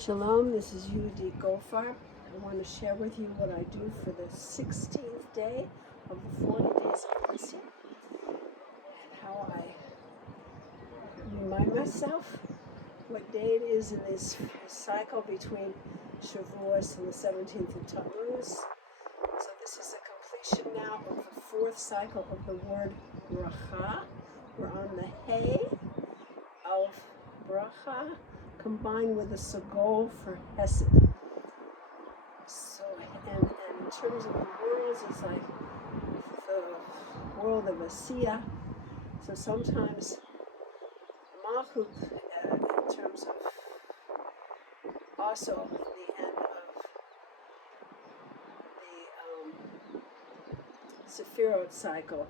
Shalom, this is Yehudit Gofar. I want to share with you what I do for the 16th day of the 40 days of blessing, and how I remind myself what day it is in this cycle between Shavuos and the 17th of Tammuz. So this is the completion now of the fourth cycle of the word Bracha. We're on the Hay of Bracha, combined with the Segol for Chesed. So, and in terms of the worlds, it's like the world of Asiya. So sometimes Malchut, in terms of also the end of the sefirot cycle.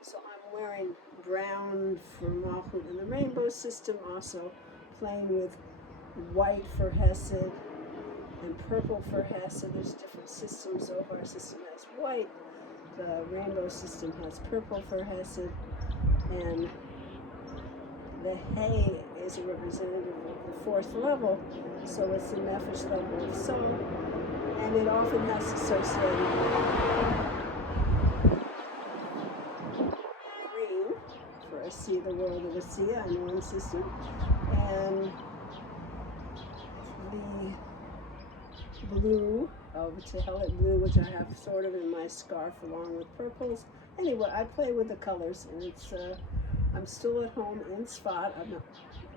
So I'm wearing brown for Malchut in the rainbow system, also playing with white for Chesed and purple for Chesed. There's different systems. Our system has white, the rainbow system has purple for Chesed, and the Hay is a representative of the fourth level, so it's the nefesh level of soul, and it often has associated with green for Asiya, the world of Asiya in one system, and the blue of Tehillit blue, which I have sort of in my scarf along with purples. Anyway, I play with the colors, and it's I'm still at home in Sfat. I'm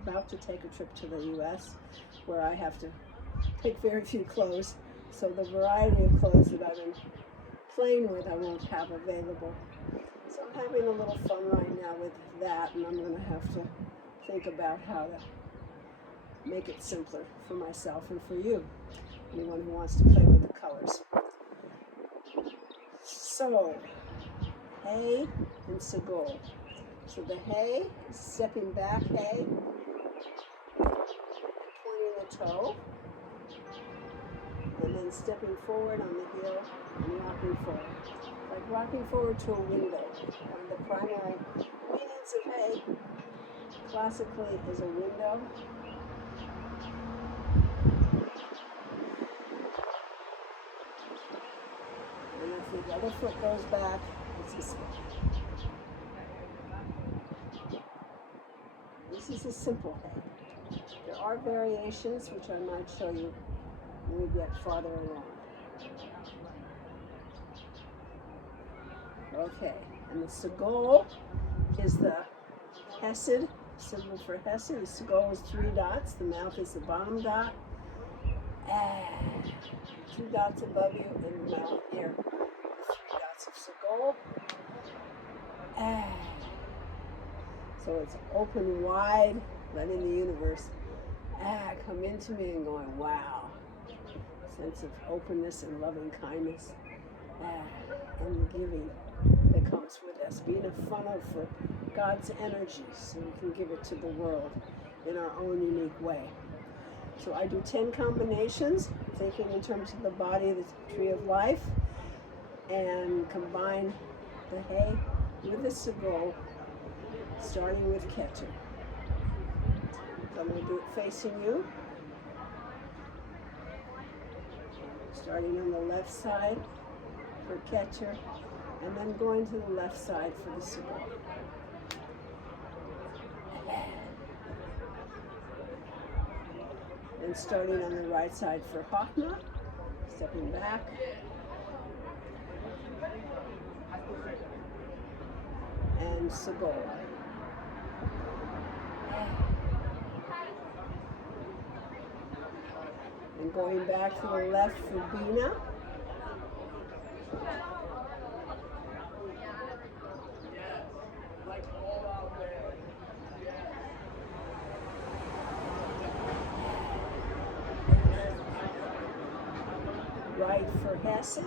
about to take a trip to the U.S. where I have to take very few clothes, so the variety of clothes that I've been playing with I won't have available. So I'm having a little fun right now with that, and I'm going to have to think about how to make it simpler for myself and for you, anyone who wants to play with the colors. So, Hay and Segol. So the Hay is stepping back, Hay, pointing the toe, and then stepping forward on the heel and rocking forward. Like rocking forward to a window. One of the primary meanings of Hay classically is a window. And if the other foot goes back, it's a switch. This is a simple Hay. There are variations, which I might show you when we get farther along. Okay, and the Segol is the Chesed, symbol for Chesed. The Segol is 3 dots. The mouth is the bottom dot. 2 dots above you, and the mouth here. 3 dots of Segol. So it's open wide, letting the universe come into me and going, wow. Sense of openness and loving kindness and the giving that comes with us. Being a funnel for God's energy so we can give it to the world in our own unique way. So I do 10 combinations, thinking in terms of the body, the tree of life, and combine the Hay with the Segol, starting with Keter. So I'm going to do it facing you. Starting on the left side for Keter, and then going to the left side for the Segol. And starting on the right side for Chachma, stepping back. And Segol. And going back to the left for Bina. Right for Hesed.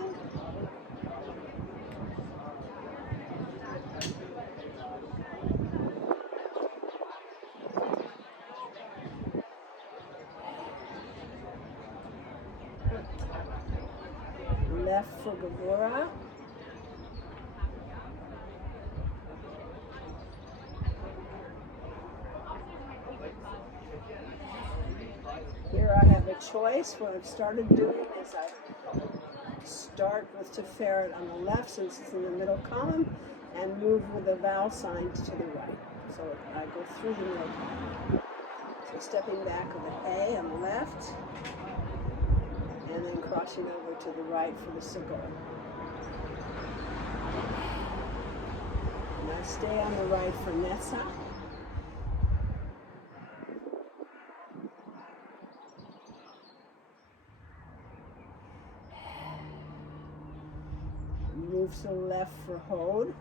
Left for Gevurah. Here I have a choice. What I've started doing is I start with sefirot on the left, since it's in the middle column, and move with the vowel sign to the right. So I go through the middle column. So stepping back of the hay on the left, and then crossing over to the right for the Segol. And I stay on the right for Netzach. Move to the left for Hod.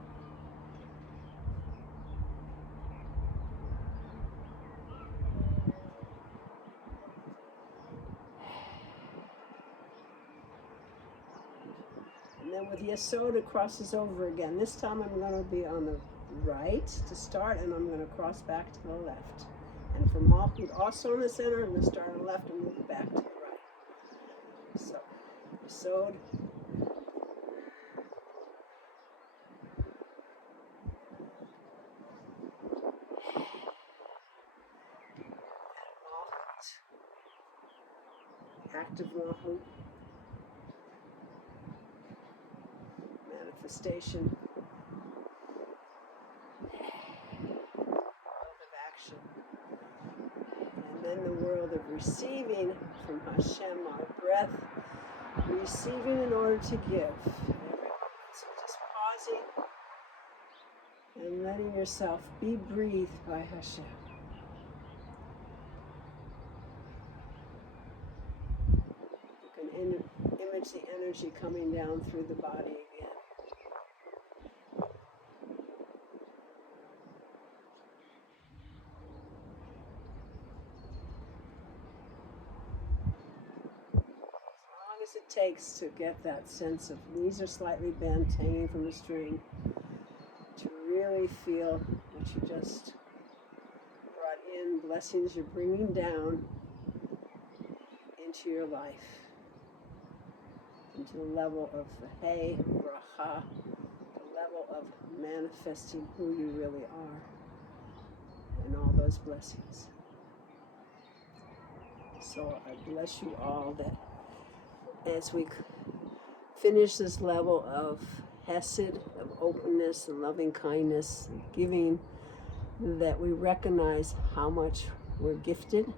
And then with Yesod, it crosses over again. This time I'm going to be on the right to start, and I'm going to cross back to the left. And for Malchut, also in the center, I'm going to start on the left and move back to the right. So, Yesod. Active Malchut. Manifestation. World of action. And then the world of receiving from Hashem, our breath. Receiving in order to give. So just pausing and letting yourself be breathed by Hashem. Image the energy coming down through the body again. As long as it takes to get that sense of knees are slightly bent, hanging from a string, to really feel what you just brought in, blessings you're bringing down into your life. Into the level of the hay, bracha, the level of manifesting who you really are, and all those blessings. So I bless you all that as we finish this level of Chesed, of openness and loving kindness, and giving, that we recognize how much we're gifted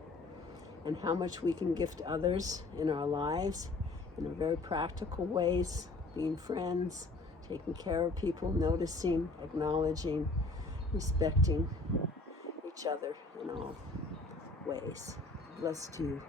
and how much we can gift others in our lives, in a very practical ways, being friends, taking care of people, noticing, acknowledging, respecting each other in all ways. Blessed to you.